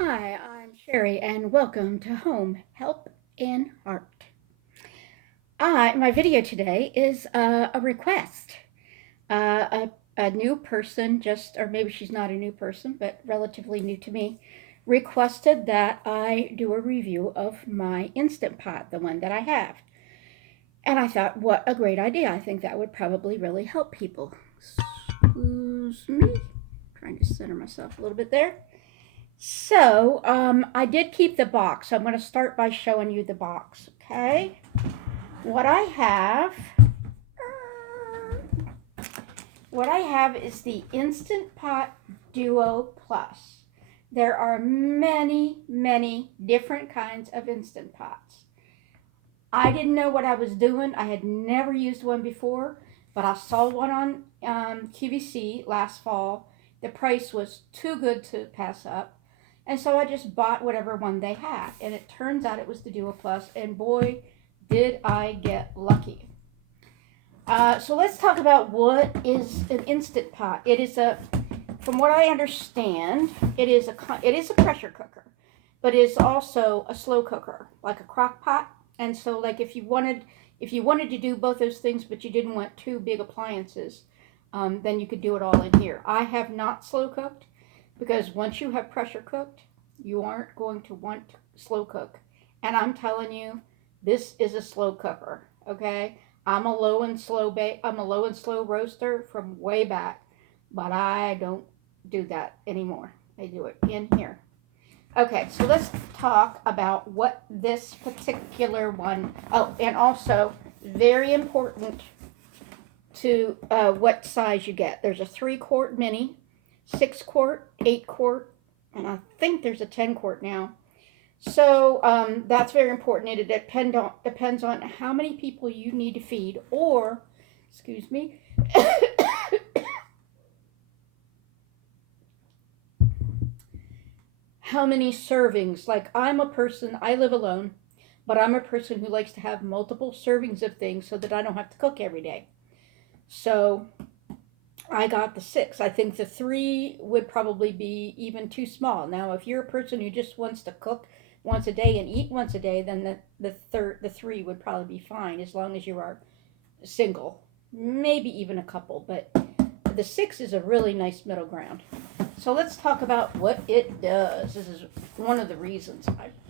Hi, I'm Sherry, and welcome to Home Help in Heart. My video today is a request. A new person, or maybe she's not a new person, but relatively new to me, requested that I do a review of my Instant Pot, the one that I have. And I thought, what a great idea. I think that would probably really help people. Excuse me. Trying to center myself a little bit there. So, I did keep the box. So I'm going to start by showing you the box, okay? What I have, what I have is the Instant Pot Duo Plus. There are many, many different kinds of Instant Pots. I didn't know what I was doing. I had never used one before, but I saw one on QVC last fall. The price was too good to pass up. And so I just bought whatever one they had. And it turns out it was the Duo Plus. And boy, did I get lucky. So let's talk about what is an Instant Pot. From what I understand, it is a pressure cooker, but it is also a slow cooker, like a crock pot. And so, like if you wanted to do both those things, but you didn't want two big appliances, then you could do it all in here. I have not slow cooked because once you have pressure cooked, you aren't going to want slow cook. And I'm telling you, this is a slow cooker. Okay, I'm a low and slow roaster from way back, but I don't do that anymore. I do it in here. Okay, so let's talk about what this particular one. Oh, and also very important to what size you get. There's a 3-quart mini, 6-quart, 8-quart, and I think there's a 10-quart now. So that's very important. It depends on how many people you need to feed, or, excuse me, how many servings. Like I live alone, but I'm a person who likes to have multiple servings of things so that I don't have to cook every day. So I got the 6. I think the 3 would probably be even too small. Now, if you're a person who just wants to cook once a day and eat once a day, then the 3 would probably be fine as long as you are single, maybe even a couple. But the 6 is a really nice middle ground. So let's talk about what it does. This is one of the reasons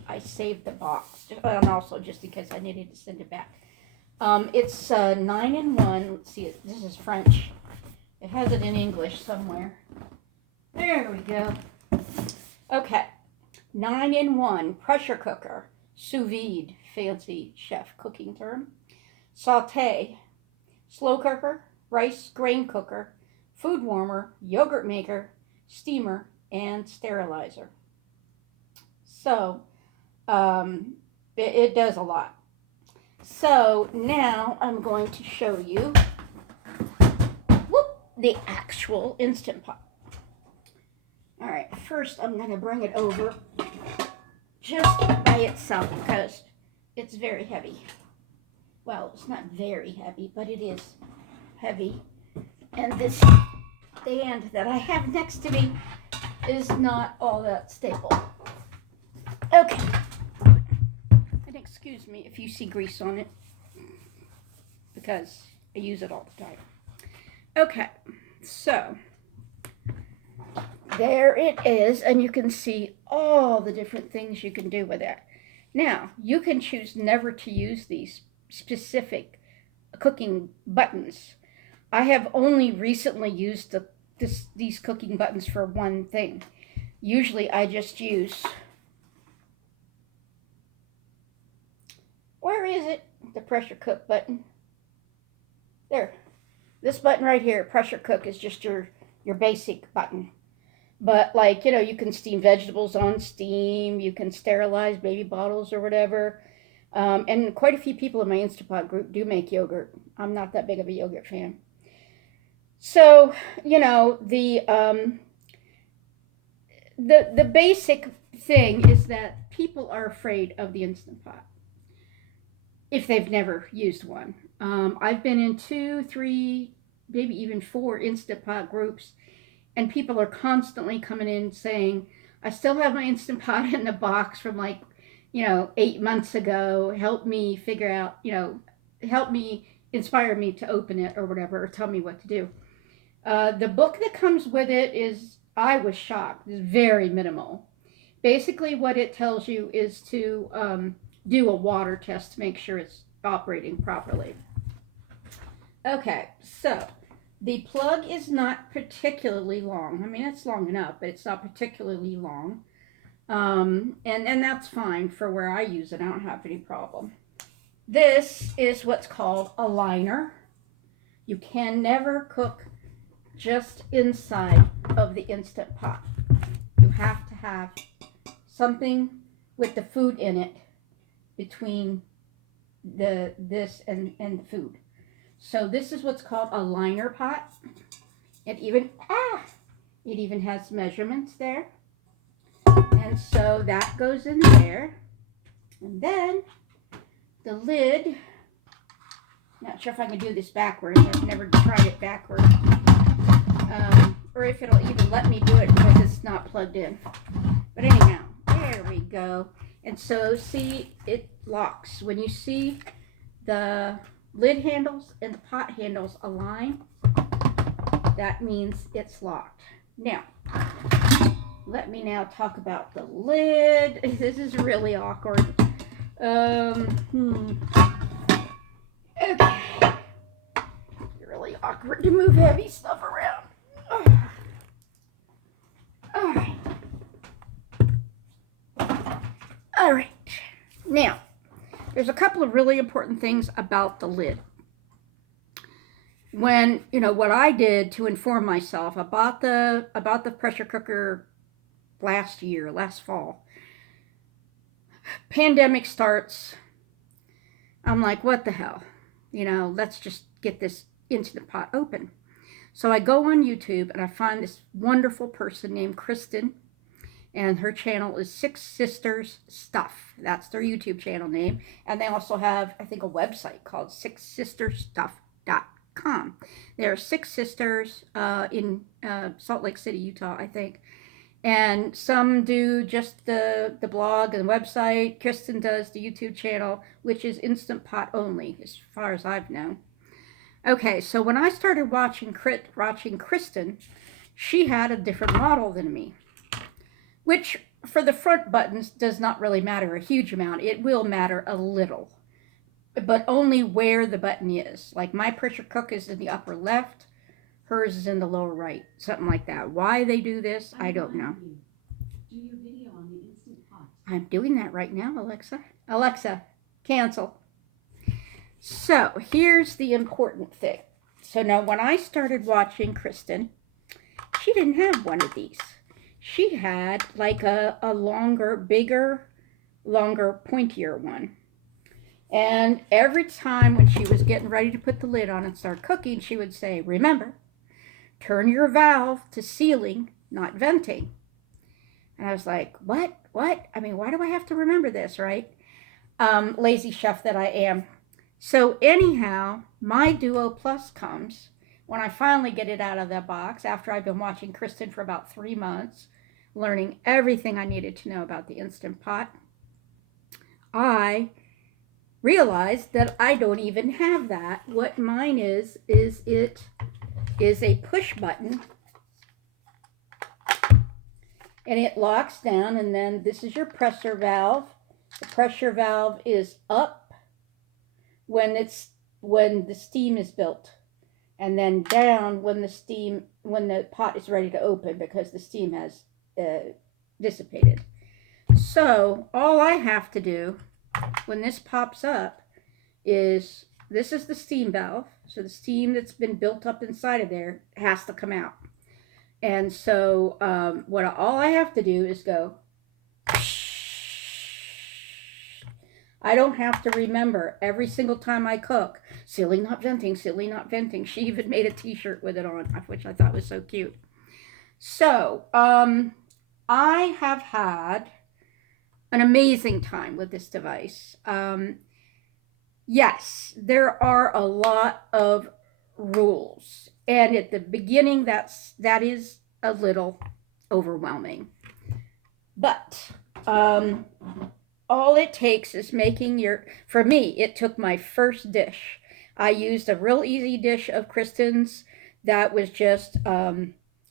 I saved the box, and also just because I needed to send it back. It's 9-in-1. Let's see, this is French. It has it in English somewhere. There we go. Okay. 9-in-1 pressure cooker, sous vide, fancy chef cooking term. Saute, slow cooker, rice grain cooker, food warmer, yogurt maker, steamer, and sterilizer. So it does a lot. So now I'm going to show you the actual Instant Pot. All right, first I'm going to bring it over just by itself because it's very heavy. Well, it's not very heavy, but it is heavy. And this stand that I have next to me is not all that stable. Okay. And excuse me if you see grease on it because I use it all the time. Okay, so there it is, and you can see all the different things you can do with it. Now, you can choose never to use these specific cooking buttons. I have only recently used these cooking buttons for one thing. Usually I just use, where is it? The pressure cook button. There. This button right here, pressure cook, is just your basic button. But like, you can steam vegetables on steam. You can sterilize baby bottles or whatever. And quite a few people in my Instapot group do make yogurt. I'm not that big of a yogurt fan. So, the basic thing is that people are afraid of the Instant Pot if they've never used one. I've been in 2, 3, maybe even 4 Instant Pot groups, and people are constantly coming in saying, I still have my Instant Pot in the box from like, 8 months ago. Help me figure out, help me inspire me to open it or whatever, or tell me what to do. The book that comes with it is, I was shocked, it's very minimal. Basically, what it tells you is to do a water test to make sure it's operating properly. Okay, so the plug is not particularly long. I mean, it's long enough, but it's not particularly long. And that's fine for where I use it. I don't have any problem. This is what's called a liner. You can never cook just inside of the Instant Pot. You have to have something with the food in it between this and the food. So this is what's called a liner pot. It even has measurements there. And so that goes in there. And then the lid, not sure if I can do this backwards. I've never tried it backwards. Or if it'll even let me do it because it's not plugged in. But anyhow, there we go. And so see, it locks. When you see the lid handles and the pot handles align, that means it's locked. Now, let me now talk about the lid. This is really awkward. Okay. It's really awkward to move heavy stuff around. All right. All right. Now, there's a couple of really important things about the lid. When, what I did to inform myself, I bought the pressure cooker last fall. Pandemic starts. I'm like, what the hell? Let's just get this Instant Pot open. So I go on YouTube and I find this wonderful person named Kristen, and her channel is Six Sisters Stuff. That's their YouTube channel name. And they also have, I think, a website called sixsistersstuff.com. There are 6 sisters in Salt Lake City, Utah, I think. And some do just the blog and the website. Kristen does the YouTube channel, which is Instant Pot only, as far as I've known. Okay, so when I started watching Kristen, she had a different model than me, which for the front buttons does not really matter a huge amount. It will matter a little, but only where the button is. Like my pressure cook is in the upper left, hers is in the lower right, something like that. Why they do this, I don't know. Do your video on the Instant Pot. I'm doing that right now, Alexa. Alexa, cancel. So here's the important thing. So now when I started watching Kristen, she didn't have one of these. She had like a longer, bigger, longer, pointier one. And every time when she was getting ready to put the lid on and start cooking, she would say, remember, turn your valve to sealing, not venting. And I was like, what? I mean, why do I have to remember this, right? Lazy chef that I am. So anyhow, my Duo Plus comes when I finally get it out of the box after I've been watching Kristen for about 3 months, learning everything I needed to know about the Instant Pot. I realized that I don't even have that. What mine is it is a push button, and it locks down, and then this is your pressure valve. The pressure valve is up when the steam is built, and then down when the pot is ready to open because the steam has dissipated. So all I have to do when this pops up is, this is the steam valve, so the steam that's been built up inside of there has to come out. And so all I have to do is go. I don't have to remember every single time I cook, sealing, not venting, sealing, not venting. She even made a t-shirt with it on, which I thought was so cute. So, I have had an amazing time with this device. Yes, there are a lot of rules. And at the beginning, that is a little overwhelming. But all it takes is making your, for me, it took my first dish. I used a real easy dish of Kristen's that was just a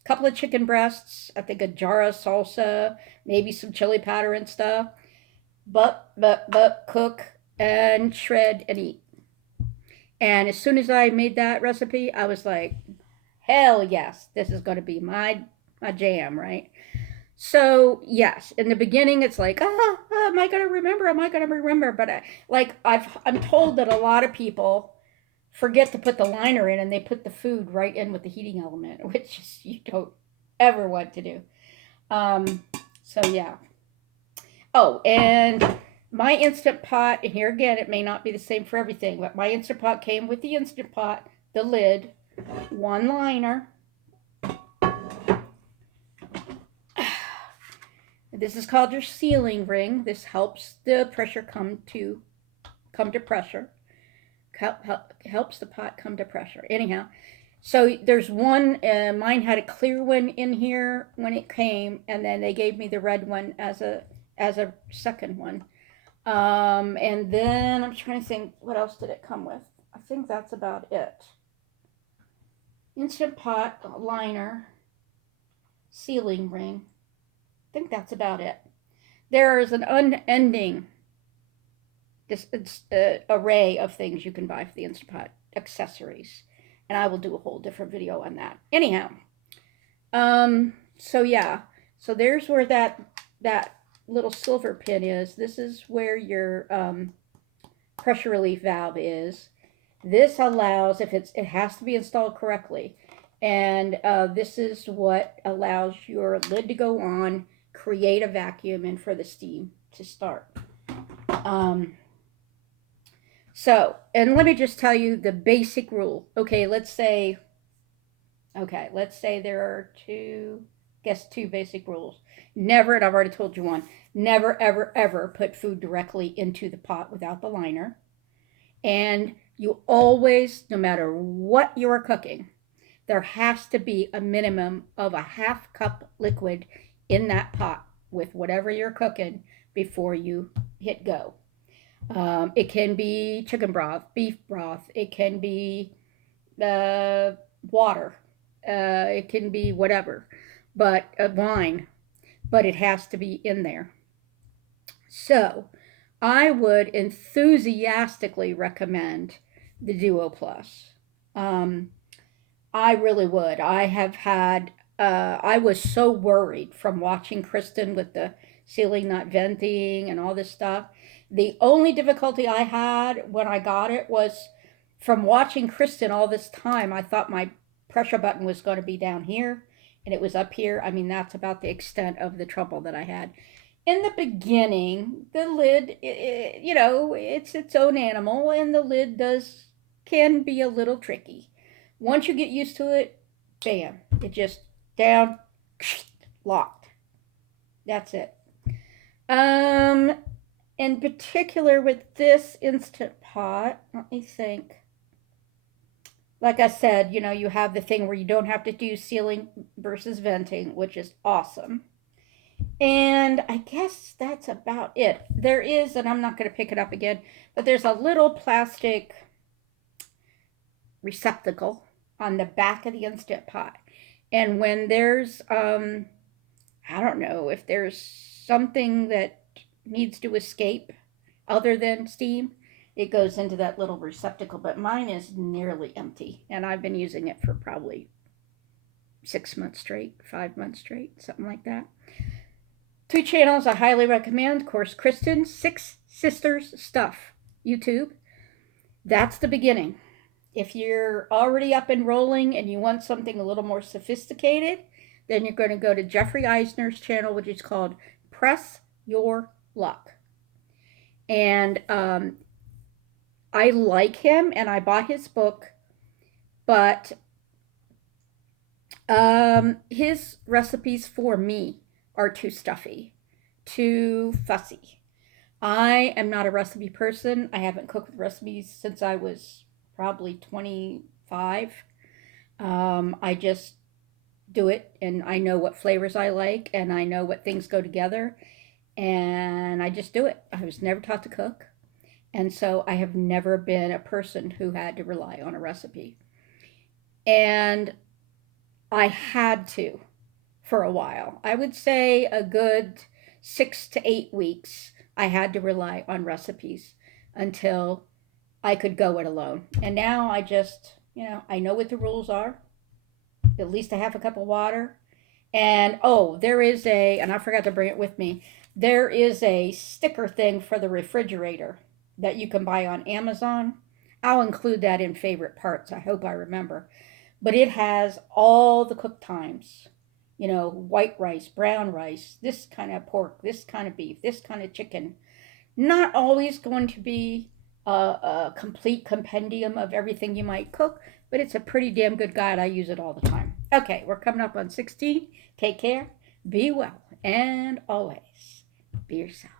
couple of chicken breasts, I think a jar of salsa, maybe some chili powder and stuff. But, cook and shred and eat. And as soon as I made that recipe, I was like, hell yes, this is going to be my jam, right? So yes, in the beginning, it's like, am I going to remember? Am I going to remember? But I'm told that a lot of people forget to put the liner in, and they put the food right in with the heating element, which is, you don't ever want to do. Um, so yeah. Oh, and my Instant Pot, and here again, it may not be the same for everything, but my Instant Pot came with the Instant Pot, the lid, one liner. This is called your sealing ring. This helps the pressure come to pressure. Helps the pot come to pressure. Anyhow, so there's one. Mine had a clear one in here when it came, and then they gave me the red one as a second one. And then I'm trying to think, what else did it come with? I think that's about it. Instant Pot liner, sealing ring. I think that's about it. There is an unending array of things you can buy for the Instant Pot accessories, and I will do a whole different video on that. Anyhow, so yeah, so there's where that little silver pin is. This is where your pressure relief valve is. This allows, if it has to be installed correctly, and this is what allows your lid to go on, create a vacuum, and for the steam to start. So, and let me just tell you the basic rule. Okay, let's say there are two basic rules. Never, and I've already told you one, never, ever, ever put food directly into the pot without the liner. And you always, no matter what you are cooking, there has to be a minimum of a half cup liquid in that pot with whatever you're cooking before you hit go. It can be chicken broth, beef broth, it can be water, it can be whatever, but wine, but it has to be in there. So I would enthusiastically recommend the Duo Plus. I really would. I have had, I was so worried from watching Kristen with the ceiling not venting and all this stuff. The only difficulty I had when I got it was from watching Kristen all this time. I thought my pressure button was going to be down here and it was up here. I mean, that's about the extent of the trouble that I had. In the beginning, the lid, it's its own animal, and the lid can be a little tricky. Once you get used to it, bam, it just down, locked. That's it. In particular with this Instant Pot, let me think. Like I said, you have the thing where you don't have to do sealing versus venting, which is awesome. And I guess that's about it. There is, and I'm not going to pick it up again, but there's a little plastic receptacle on the back of the Instant Pot. And when there's, I don't know, if there's something that needs to escape other than steam, it goes into that little receptacle. But mine is nearly empty, and I've been using it for probably 6 months straight, 5 months straight, something like that. 2 channels I highly recommend. Of course, Kristen, Six Sisters Stuff, YouTube. That's the beginning. If you're already up and rolling and you want something a little more sophisticated, then you're going to go to Jeffrey Eisner's channel, which is called Press Your Luck. And I like him, and I bought his book, but his recipes for me are too stuffy, too fussy. I am not a recipe person. I haven't cooked with recipes since I was probably 25. I just do it, and I know what flavors I like, and I know what things go together, and I just do it. I was never taught to cook, and so I have never been a person who had to rely on a recipe. And I had to for a while. I would say a good 6 to 8 weeks, I had to rely on recipes until I could go it alone. And now I just, I know what the rules are. At least a half a cup of water. And oh, there is and I forgot to bring it with me, there is a sticker thing for the refrigerator that you can buy on Amazon. I'll include that in favorite parts. I hope I remember. But it has all the cook times. White rice, brown rice, this kind of pork, this kind of beef, this kind of chicken. Not always going to be a complete compendium of everything you might cook, but it's a pretty damn good guide. I use it all the time. Okay, we're coming up on 16. Take care, be well, and always be yourself.